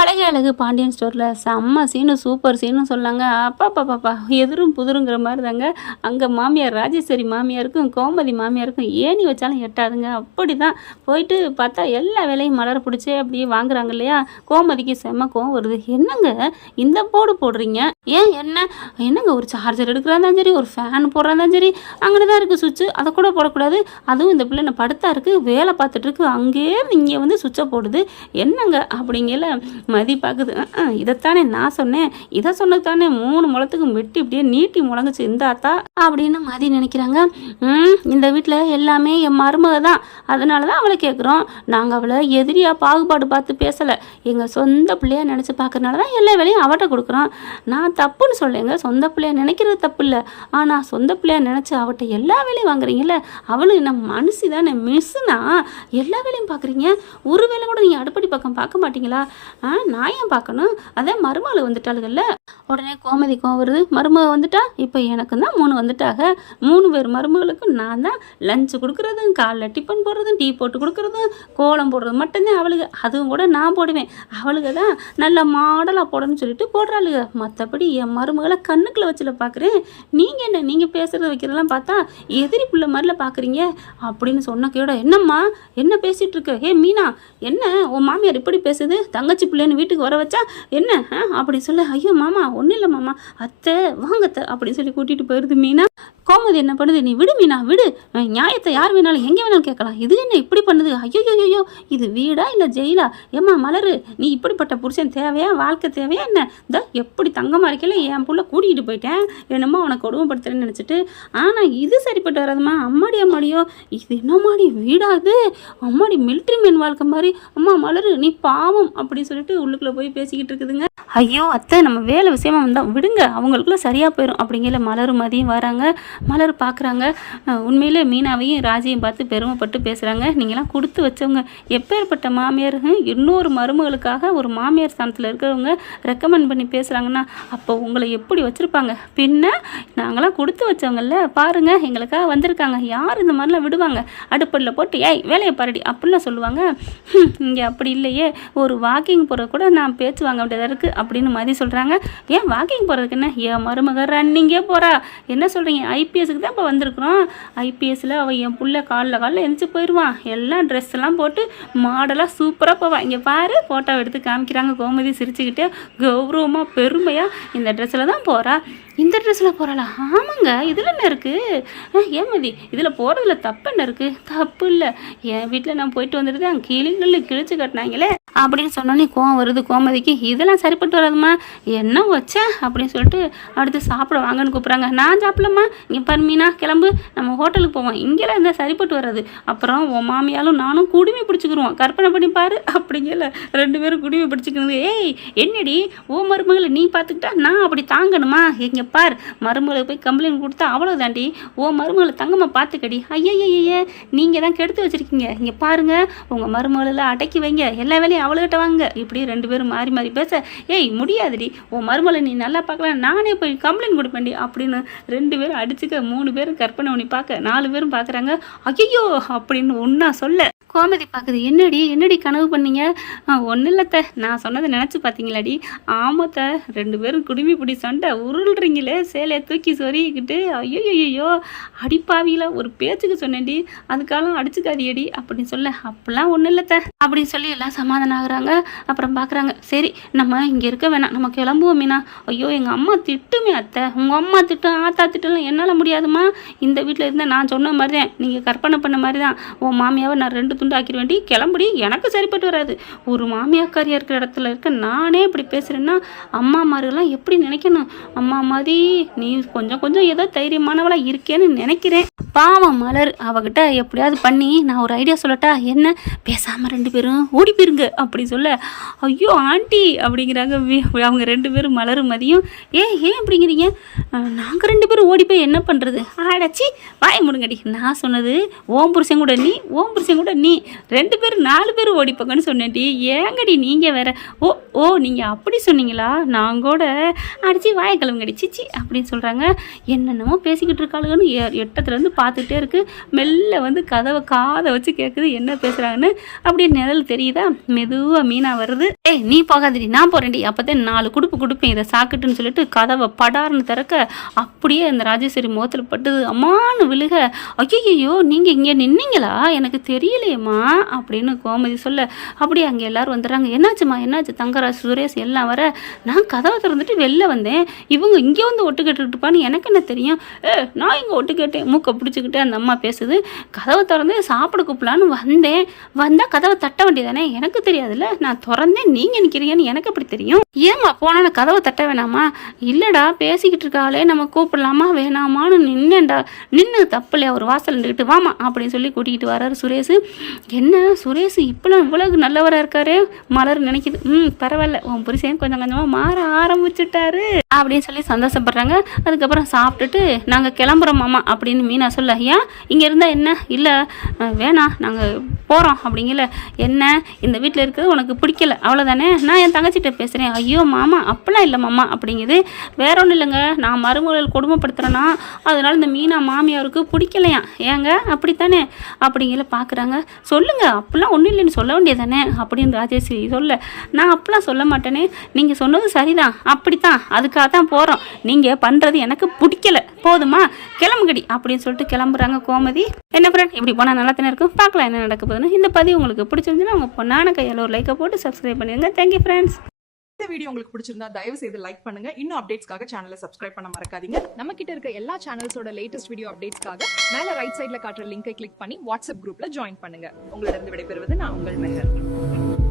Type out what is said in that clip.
அழகே அழகு பாண்டியன் ஸ்டோரில் செம்ம சீனு சூப்பர் சீனு சொல்லாங்க. அப்பா பாப்பாப்பா எதிரும் புதிருங்கிற மாதிரி தாங்க. அங்கே மாமியார் ராஜேஸ்வரி மாமியாருக்கும் கோமதி மாமியாருக்கும் ஏணி வச்சாலும் எட்டாதுங்க. அப்படி தான் போயிட்டு பார்த்தா எல்லா வேலையும் மலர பிடிச்சி அப்படியே வாங்குறாங்க இல்லையா. கோமதிக்கு செம்ம கோவம் வருது. என்னங்க இந்த போடுறீங்க, ஏன் என்னங்க ஒரு சார்ஜர் எடுக்கிறதா சரி, ஒரு ஃபேன் போடுறதா சரி, அங்கே தான் இருக்குது சுவிட்சு, அதை கூட போடக்கூடாது. அதுவும் இந்த பிள்ளை படுத்தா இருக்குது, வேலை பார்த்துட்டு இருக்கு, அங்கேயே இங்கே வந்து சுவிட்சை போடுது, என்னங்க அப்படிங்கல மதி பார்க்குது. இதைத்தானே நான் சொன்னேன், இதை சொன்னது தானே 3 முழத்துக்கு வெட்டி இப்படியே நீட்டி முழங்குச்சு இந்த அத்தா அப்படின்னு மதி நினைக்கிறாங்க. இந்த வீட்டில் எல்லாமே என் மருமக தான், அதனால தான் அவளை கேட்குறோம். நாங்கள் அவளை எதிரியாக பாகுபாடு பார்த்து பேசலை, எங்கள் சொந்த பிள்ளையா நினச்சி பார்க்கறனால தான் எல்லா வேலையும் அவட்ட கொடுக்குறோம். நான் தப்புன்னு சொல்லேங்க, சொந்த பிள்ளையா நினைக்கிறது தப்பு இல்லை, ஆனால் சொந்த பிள்ளையா நினச்சி அவட்ட எல்லா வேலையும் வாங்குறீங்கல்ல. அவளுக்கு நம்ம மனுஷி தானே, மிஸ்ஸுனா எல்லா வேலையும் பார்க்குறீங்க, ஒரு வேலை கூட நீங்கள் அடுப்படி பக்கம் பார்க்க மாட்டீங்களா? நான் ஏன் பார்க்கணும், அதே மருமகள் வந்துட்டாளுகள்ல. உடனே கோமதி கோவம் வருது. மருமக வந்துட்டா, இப்போ எனக்கு தான் 3 வந்துட்டாங்க. 3 பேர் மருமகளுக்கும் நான் தான் லஞ்சு கொடுக்குறதும், காலைல டிஃபன் போடுறதும், டீ போட்டு கொடுக்குறதும், கோலம் போடுறது மட்டும்தான் அவளுக்கு. அதுவும் கூட நான் போடுவேன், அவளுக்கு தான் நல்ல மாடலாக போடணும்னு சொல்லிட்டு போடுறாளுங்க. மற்றபடி என் மருமகளை கண்ணுக்குள்ள வச்சுல பார்க்குறேன். நீங்கள் என்ன, நீங்கள் பேசுகிறத வைக்கிறதெல்லாம் பார்த்தா எதிரி பிள்ளை மாதிரில பார்க்குறீங்க அப்படின்னு சொன்ன கேட. என்னம்மா என்ன பேசிகிட்டு இருக்க? ஏ மீனா, என்ன உன் மாமியார் இப்படி பேசுது, தங்கச்சி பிள்ளைன்னு வீட்டுக்கு வர வச்சா என்ன அப்படி சொல்ல. ஐயோ மாமா ஒன்றும் இல்லை மாமா, அத்தை வாங்கத்தை அப்படின்னு சொல்லி கூட்டிகிட்டு போயிடுது மீனா. கோமதி என்ன பண்ணுது, நீ விடு மீனா விடு, நியாயத்தை யார் வேணாலும் எங்கே வேணாலும் கேட்கலாம், இது என்ன இப்படி பண்ணுது? ஐயோ இது வீடா இல்லை ஜெயிலா? ஏம்மா மலரு, நீ இப்படிப்பட்ட புருஷன் தேவையா, வாழ்க்கை தேவையா என்ன? இந்த எப்படி தங்கமாக இருக்கல என் புள்ள கூட்டிகிட்டு போயிட்டேன், என்னமோ உனக்கு கொடுமைப்படுத்துறேன்னு நினச்சிட்டு. ஆனால் இது சரிப்பட்டு வராதுமா. அம்மாடியோ, இது என்னம்மாடி வீடாது, அம்மாடி மிலிட்ரி மேன் வாழ்க்கை மாதிரி. அம்மா மலரு நீ பாவம் அப்படின்னு சொல்லிட்டு உள்ளுக்குள்ளே போய் பேசிக்கிட்டு இருக்குதுங்க. ஐயோ அத்தை, நம்ம வேலை விஷயமா வந்தால் விடுங்க, அவங்களுக்குள்ள சரியாக போயிடும் அப்படிங்கிற மலரும் மதியம் வராங்க. மலர் பார்க்குறாங்க. உண்மையிலே மீனாவையும் ராஜையும் பார்த்து பெருமைப்பட்டு பேசுகிறாங்க. நீங்களாம் கொடுத்து வச்சவங்க, எப்பேற்பட்ட மாமியார், இன்னொரு மருமகளுக்காக ஒரு மாமியார் ஸ்தானத்தில் இருக்கிறவங்க ரெக்கமெண்ட் பண்ணி பேசுகிறாங்கன்னா அப்போ உங்களை எப்படி வச்சுருப்பாங்க? பின்ன நாங்களாம் கொடுத்து வச்சவங்கல்ல, பாருங்கள் எங்களுக்காக வந்திருக்காங்க, யார் இந்த மாதிரிலாம் விடுவாங்க? அடுப்படியில் போட்டு ஏய் வேலையை பாருடி அப்படிலாம் சொல்லுவாங்க. இங்கே அப்படி இல்லையே, ஒரு வாக்கிங் போகிறது கூட நான் பேச்சு வாங்க வேண்டியதாக இருக்குது அப்படின்னு மாதிரி சொல்கிறாங்க. ஏன் வாக்கிங் போகிறதுக்கு என்ன, என் மருமக ரன்னிங்கே போகிறா, என்ன சொல்கிறீங்க? ஐபிஎஸ்க்கு தான் இப்போ வந்திருக்கிறோம், ஐபிஎஸ்சில் அவள் என் புள்ள காலைல எழுந்துச்சு போயிடுவான், எல்லாம் ட்ரெஸ் எல்லாம் போட்டு மாடலாக சூப்பராக போவான். இங்கே பாரு ஃபோட்டோ எடுத்து காமிக்கிறாங்க. கோமதி சிரிச்சுக்கிட்டே கௌரவமாக பெருமையாக இந்த ட்ரெஸ்ஸில் தான் போகிறா. இந்த ட்ரெஸ்ஸில் போகிறாளா? ஆமாங்க, இதில் என்ன இருக்குது? ஏமதி இதில் போகிறதுல தப்பு என்ன இருக்குது? தப்பு இல்லை, என் வீட்டில் நான் போயிட்டு வந்துட்டு தான் கிளிகளில் கிழிச்சு கட்டினாங்களே அப்படின்னு சொன்னோன்னே கோவம் வருது கோமதிக்கு. இதெல்லாம் சரிப்பட்டு வராதுமா, என்ன வச்சேன் அப்படின்னு சொல்லிட்டு அடுத்து சாப்பிட வாங்கன்னு கூப்பிட்றாங்க. நான் சாப்பிடலம்மா, இங்கே பாரு மீனா கிளம்பு, நம்ம ஹோட்டலுக்கு போவோம், இங்கெல்லாம் இருந்தால் சரிப்பட்டு வராது, அப்புறம் உன் மாமியாலும் நானும் குடுமி பிடிச்சிக்கிருவோம், கற்பனை பண்ணி பாரு அப்படிங்கல 2 பேரும் குடுமி பிடிச்சிக்கிறது. ஏய் என்னடி ஓ மருமகளை நீ பார்த்துக்கிட்டா நான் அப்படி தாங்கணுமா? எங்கே பார், மருமகளை போய் கம்ப்ளைண்ட் கொடுத்தா அவ்வளோ தாண்டி, ஓ மருமகளை தங்கமாக பார்த்துக்கடி. ஐயய்யே நீங்கள் தான் கெடுத்து வச்சுருக்கீங்க, இங்கே பாருங்கள் உங்கள் மருமகளெல்லாம் அடக்கி வைங்க, எல்லா வேலையும் அவளுக்கிட்ட வாங்க. இப்படி 2 பேரும் மாறி மாறி பேச, ஏய் முடியாதுடி, உன் மருமகளை நீ நல்லா பார்க்கலாம், நானே போய் கம்ப்ளைண்ட் கொடுப்பேன்டி அப்படின்னு 2 பேரும் அடிச்சுக்க, 3 பேரும் கற்பனை பண்ணி பார்க்க, 4 பேரும் பார்க்குறாங்க. ஐயோ அப்படின்னு ஒன்றா சொல்ல கோமதி பார்க்குது. என்னடி கனவு பண்ணீங்க? ஒன்றும் இல்லத்த, நான் சொன்னதை நினச்சி பார்த்தீங்களாடி? ஆமாத்த, 2 பேரும் குடுமி பிடி சண்டை உருள்றீங்களே, சேலையை தூக்கி சொருகிக்கிட்டு. ஐயோ அடிப்பாவில ஒரு பேச்சுக்கு சொன்னேன்டி, அதுக்காலம் அடிச்சுக்காதியடி அப்படின்னு சொல்ல. அப்படிலாம் ஒன்றும் இல்லத்த அப்படின்னு சொல்லி எல்லாம் சமாதானம் ஆகுறாங்க. அப்புறம் பார்க்குறாங்க, சரி நம்ம இங்கே இருக்க வேணாம், நம்ம கிளம்புவோம் மீனா. ஐயோ எங்கள் அம்மா திட்டுமே அத்தை, உங்கள் அம்மா திட்டம் ஆத்தா திட்டம்லாம் என்னால் முடியாதுமா, இந்த வீட்டில் இருந்தால் நான் சொன்ன மாதிரி தான், நீங்கள் கற்பனை பண்ண மாதிரி தான், உன் மாமியாவை நான் 2 துண்டு ஆக்கிட வேண்டி கிளம்புடி, எனக்கு சரிப்பட்டு வராது. ஒரு மாமியாக்காரியாக இருக்கிற இடத்துல இருக்க நானே இப்படி பேசுகிறேன்னா அம்மா மாதிரிலாம் எப்படி நினைக்கணும்? அம்மா மாதிரி நீ கொஞ்சம் ஏதோ தைரியமானவளாக இருக்கேன்னு நினைக்கிறேன். பாவம் மலர், அவகிட்ட எப்படியாவது பண்ணி நான் ஒரு ஐடியா சொல்லட்டா? என்ன, பேசாமல் 2 பேரும் ஓடி போயிருங்க அப்படி சொல்ல. ஐயோ ஆண்டி அப்படிங்கிறாங்க அவங்க 2 பேரும் மலரும் மதியும். ஏன் அப்படிங்கிறீங்க? நாங்கள் 2 பேரும் ஓடி போய் என்ன பண்ணுறது? ஆடாச்சி வாய முடுங்கடி, நான் சொன்னது ஓம் புருஷன் கூட நீ 2 பேரும் 4 பேரும் ஓடிப்போங்கன்னு சொன்னேன்டி. ஏங்கடி நீங்கள் வேற? ஓ நீங்கள் அப்படி சொன்னீங்களா? நான் கூட அடிச்சு வாய கிளம்புங்கடி சிச்சி அப்படின்னு சொல்கிறாங்க. என்னென்னமோ பேசிக்கிட்டு இருக்காளுங்கன்னு எட்டத்துலேருந்து பார்த்துட்டே இருக்குது. மெல்ல வந்து கதவை காதை வச்சு கேட்குது என்ன பேசுகிறாங்கன்னு. அப்படியே நிழல் தெரியுதா? மெதுவாக மீனா வருது. ஏய் நீ போகாதடி, நான் போகிறேன்டி, அப்போதான் 4 குடுப்பு கொடுப்பேன் இதை சாக்குட்டுன்னு சொல்லிட்டு கதவை படார்னு திறக்க அப்படியே அந்த ராஜேஸ்வரி முகத்தில் பட்டுது. அம்மானு விழுக, ஐயோ நீங்கள் இங்கே நின்னீங்களா, எனக்கு தெரியலையேம்மா அப்படின்னு கோமதி சொல்ல அப்படியே அங்கே எல்லாரும் வந்துடுறாங்க. என்னாச்சுமா என்னாச்சு? தங்கராஜ் சுரேஷ் எல்லாம் வர, நான் கதவை திறந்துட்டு வெளில வந்தேன், இவங்க இங்கே வந்து ஒட்டு கேட்டுருப்பான்னு எனக்கு என்ன தெரியும்? நான் இங்கே ஒட்டு கேட்டேன், மூக்கை பிடிச்சிக்கிட்டு அந்த அம்மா பேசுது. கதவை திறந்து சாப்பிட கூப்பிடலான்னு வந்தேன், வந்தால் கதவை தட்ட வேண்டியதானே, எனக்கு தெரியாதுல்ல, நான் திறந்தேன், நீங்கள் நிற்கிறீங்கன்னு எனக்கு எப்படி தெரியும்? ஏம்மா போனாலும் கதவை தட்ட வேணாமா? இல்லைடா பேசிக்கிட்டு இருக்காளே, நம்ம கூப்பிடலாமா வேணாமான்னு நின்னேன்டா, நின்று தப்பில்லையா ஒரு வாசல் நின்றுக்கிட்டு வாமா அப்படின்னு சொல்லி கூட்டிகிட்டு வர்றாரு சுரேஷ். என்ன சுரேஷ் இப்பெல்லாம் இவ்வளவு நல்லவராக இருக்காரு மலர் நினைக்குது. பரவாயில்ல, உன் புருஷன் கொஞ்சம் கொஞ்சமாக மாற ஆரம்பிச்சுட்டாரு அப்படின்னு சொல்லி சந்தோஷப்படுறாங்க. அதுக்கப்புறம் சாப்பிட்டுட்டு நாங்கள் கிளம்புறோம் மாமா அப்படின்னு மீனா சொல்ல, ஏன் இங்கே இருந்தால் என்ன? இல்லை வேணாம் நாங்கள் போகிறோம் அப்படிங்கல. என்ன இந்த வீட்டில் இருக்கிறது உனக்கு பிடிக்கல அவ்வளோதானே? நான் என் தங்கச்சிட்ட பேசுகிறேன். ஐயோ மாமா அப்பெல்லாம் இல்லை மாமா அப்படிங்குது. வேற ஒன்றும் இல்லைங்க, நான் மருமகள் கொடுமைப்படுத்துகிறேன்னா அதனால இந்த மீனா மாமியாருக்கு பிடிக்கலையா ஏங்க அப்படித்தானே அப்படிங்கல பார்க்குறாங்க. சொல்லுங்க அப்பெல்லாம் ஒன்றும் இல்லைன்னு சொல்ல வேண்டியதானே அப்படின்னு ராஜேஸ்வரி சொல்ல, நான் அப்பெல்லாம் சொல்ல மாட்டேனே, நீங்கள் சொன்னது சரிதான், அப்படித்தான், அதுக்காக தான் போகிறோம், நீங்கள் பண்ணுறது எனக்கு பிடிக்கல, போதுமா கிளம்புங்கடி அப்படின்னு சொல்லிட்டு கிளம்புறாங்க கோமதி. என்ன ஃப்ரெண்ட் இப்படி போனால் நல்லா தானே இருக்கும், பார்க்கலாம் என்ன நடக்க போகுதுன்னு. இந்த பதிவு உங்களுக்கு பிடிச்சிருந்துச்சுன்னா உங்கள் பொண்ணான கையால் ஒரு லைக்கை போட்டு சப்ஸ்கிரைப் பண்ணிடுங்க. Thank you friends. இந்த வீடியோ உங்களுக்கு பிடிச்சிருந்தா தயவு செய்து லைக் பண்ணுங்க. இன்னும் அப்டேட்ஸ்க்காக சேனலை சப்ஸ்கிரைப் பண்ண மறக்காதீங்க. நம்ம கிட்ட இருக்க எல்லா சேனல்ஸோட லேட்டஸ்ட் வீடியோ அப்டேட்ஸ்க்காக மேல ரைட் சைடுல காட்டுற லிங்கை கிளிக் பண்ணி வாட்ஸ்அப் குரூப்ல ஜாயின் பண்ணுங்க. உங்களிடம் விடைபெறுவது நான் உங்கள் மெஹர்.